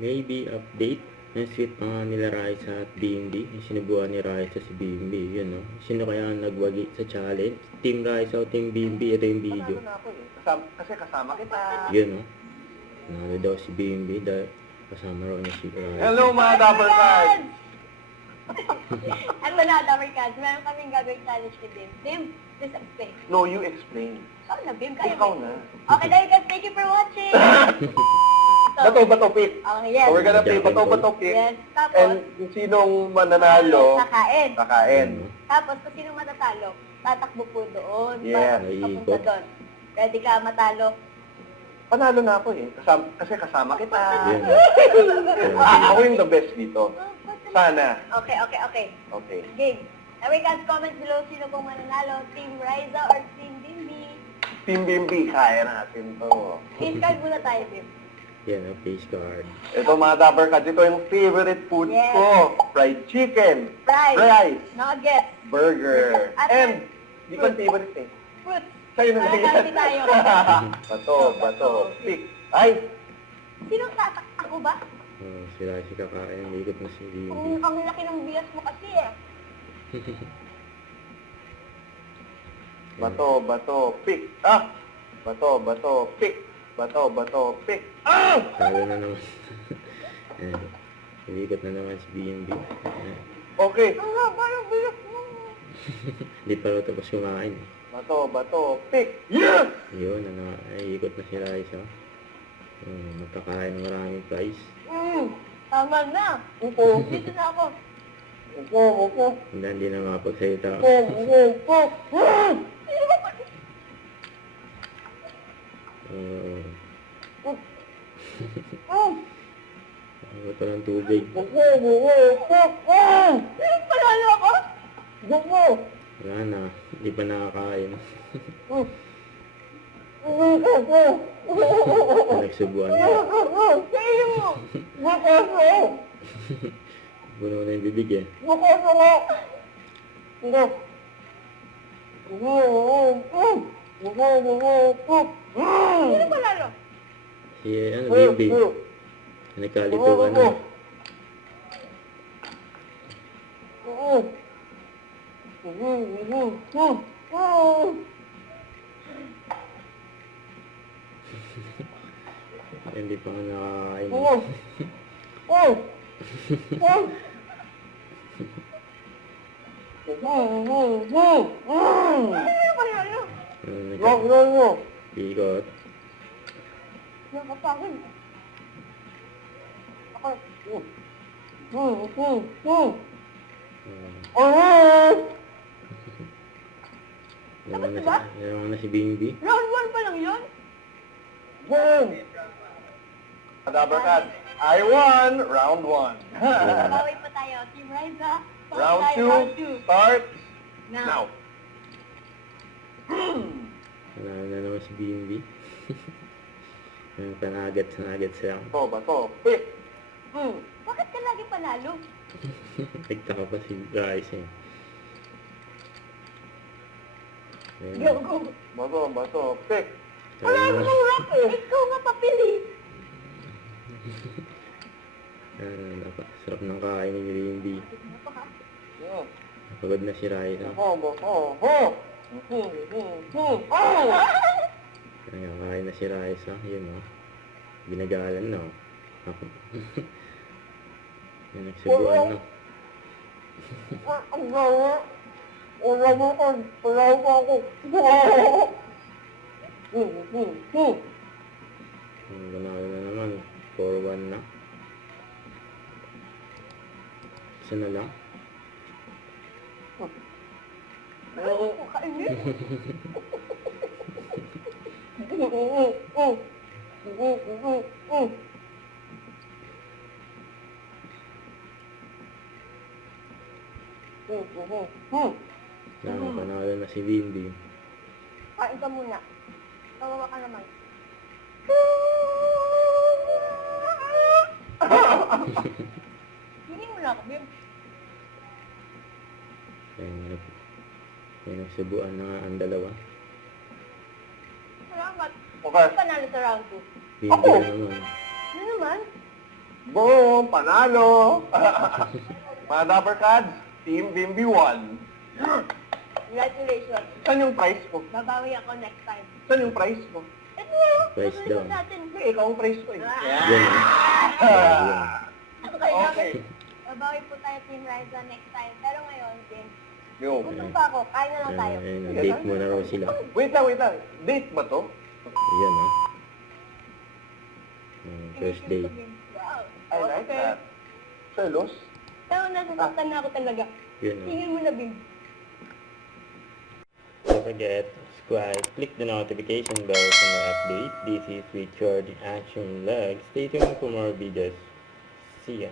Maybe update. Ang sweet pa nga nila Raisa at BMB. Yung sinubukan ni Raisa si BMB. Yun, no? Sino kaya ang nagwagi sa challenge? Team Raisa o Team BMB? Ito yung video. Panalo na ako eh. Kasi kasama kita. Yun, no? Nanalo daw si BMB dahil kasama raw niya si Raisa. Hello mga Dapper Cards! Ano na, Dapper Cards? Meron kaming gagawing challenge ni Bim. Bim, please explain. No, you explain. Ikaw na, Bim. Kaya Ikaw Bim. na. Okay, Dapper Cards, thank you for watching. Bato, pick. Okay, yes. So we're gonna play bato, pick. Yes, tapos, And kung sinong mananalo, kakain. kakain. Tapos, kung sino matatalo, tatakbo po doon. Yes. Papunta doon. Ready ka matalo? Panalo na ako eh. Kasi kasama kita. Yun. Ako yung the best dito. Sana. Okay. Okay. Game. Dapper Cards, comment below sino pong mananalo. Team Riza or Team Bimbi. Team Bimbi, kaya natin to. Face card muna tayo, Bim. Yan, ang face card. Ito mga Dapper Cards, ito yung favorite food Yes. ko. Fried chicken. Fries. Rice. Nuggets. Burger. At And, di ko favorite eh. fruit. Sa'yo na lang Parang hindi tayo. Bato, pick. Ay! Sinong tatak? Ako ba? Si Raisa kakain. Ikot na si BMB. Ang laki ng bias mo kasi eh. Bato, pick. Ah! Bato, pick. Bato, pick. Ah! Talo na naman. Ayan. Ilikot na naman si BMB. Ayan. Okay. Ang haba ng bias mo. Hindi pa raw tapos kumain. Bato, pick. Yes! Yun, ay ikot na si Raisa. Magkakain ng maraming prize. Tama na. Upo. Dito na ako. Upo. Hindi na makapagsalita. Upo. Sino ba pa? Ito ng tubig. Sino palalo ako? Wala na. Hindi pa nakakain. Nagsubuan na. Sino mo? Puno na yung bibig eh. Sino palalo? Si BMB. Nagkalituan na. Hindi pa nga nakakain. Sino palalo? Ikot. Nakapagod. Ako. Naman na si BMB. Round 1 pa lang yun? Dapper Cards, I won round 1. Bawi pa tayo. Team Riza. Round Round 2 starts Now. now. Wala na naman si BMB. Panagat lang. Bato, pick. Bakit ka lagi panalo? Nagtaka pa si Raisa eh. Go. Bato, pick. Wala Ayun na. akong rock eh. Ikaw nga papili. Sarap ng kain ni BMB. Yeah. Pagod na si Raisa. Kain na si Raisa. Yun o. Binagalan na o. Ako. Yan, nagsubuan na. Panalo na naman. 4-1 na. Isa na lang. Kainin. Panalo na si BMB. Kain ka muna. Tawawa ka naman. Hindi mo na ako, Bim. Kaya nagsubuan na nga ang dalawa. Salamat. Okay. Panalo sa round 2. BMB na naman. Ano naman? Boom! Panalo! Mga Dapper Cats, Team Bimbi won. Congratulations. Saan yung prize ko? Babawi ako next time. Saan yung prize ko? Ito na. Prize Tuloy daw. natin. Hindi, ikaw ang prize ko eh. Yan, Okay. Okay. Babawi po tayo Team Riza next time. Pero ngayon, Team, Yo. gutom pa ako. Kain na lang tayo. Ayun, date mo na raw sila. Wait lang. Date ba to? Yan, oh. First day. Wow. I like that. Selos? Pero nasasaktan na ako talaga. Yun, oh. Tingin mo na, Bing. Don't forget to subscribe, click the notification bell for more update. This is Richard Action Vlog. Stay tuned for more videos. See ya.